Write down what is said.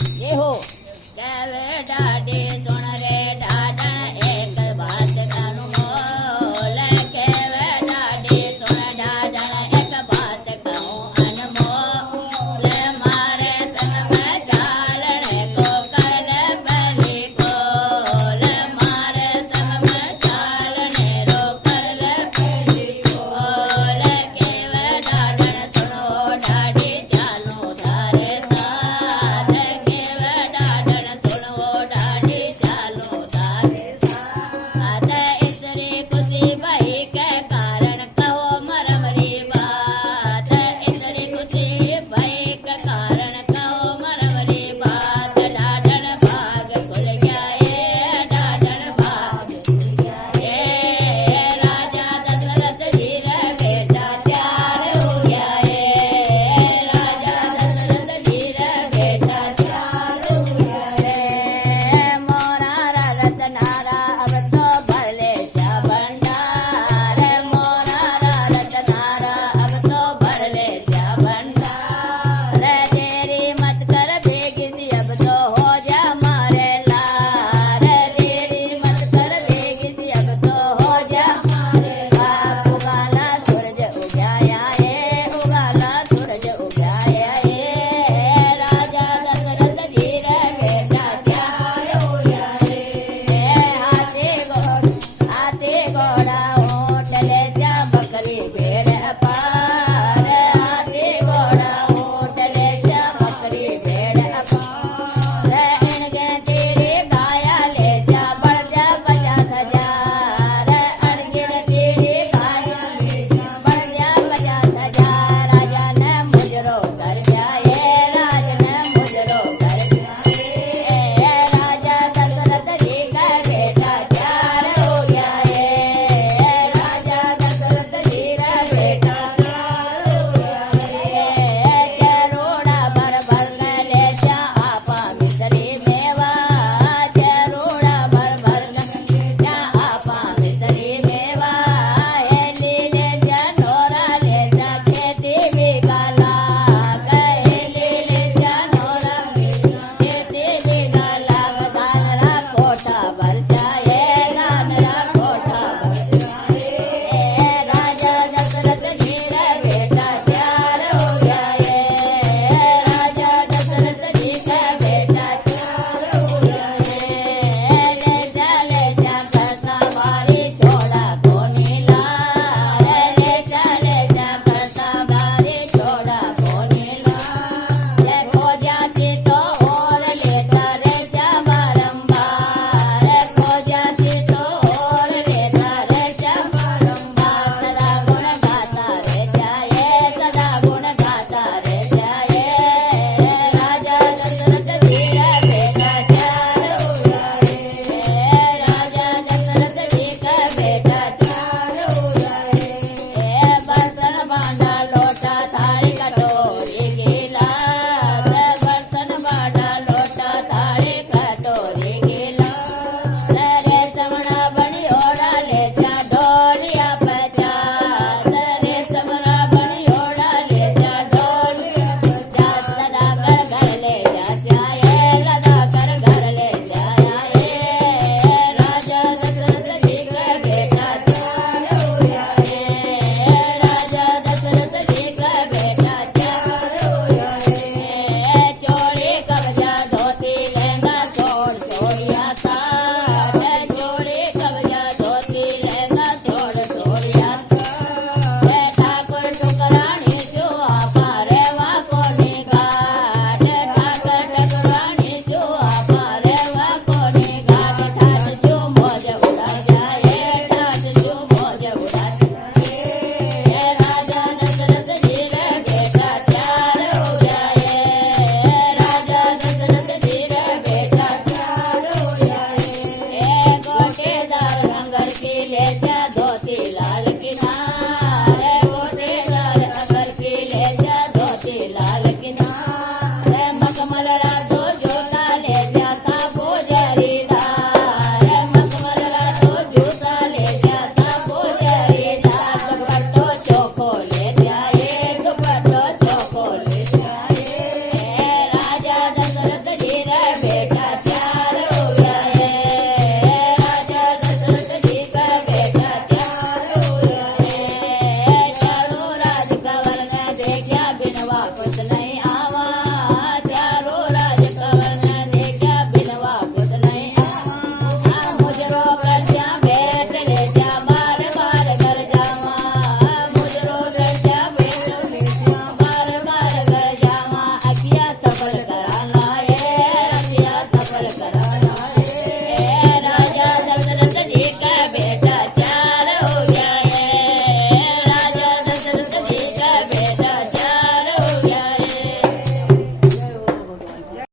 ये हो કેવે ડાડી સુણ રે ડાડણ એક વાત કાનું મોલ કેવે ડાડી સુણ ડાડણ એક વાત કહું અનમોલ મારે સંગ में ચાલણે કો કર લે પહેલી કોલ મારે સંગ में ચાલણે રો કર લે પહેલી કોલ કેવે ડાડણ સુણો ડાડી ચાલો ધારે સાથ કેવે ડાડણ સુણવો ડાડી ચાલો બેટા ત્યાર રોવ્યા રે રાજા દશરથજી કા બેટા ત્યાર રોવ્યા રે ચાલો રાજકવરને દેખ્યા બિનવા કુછ નહીં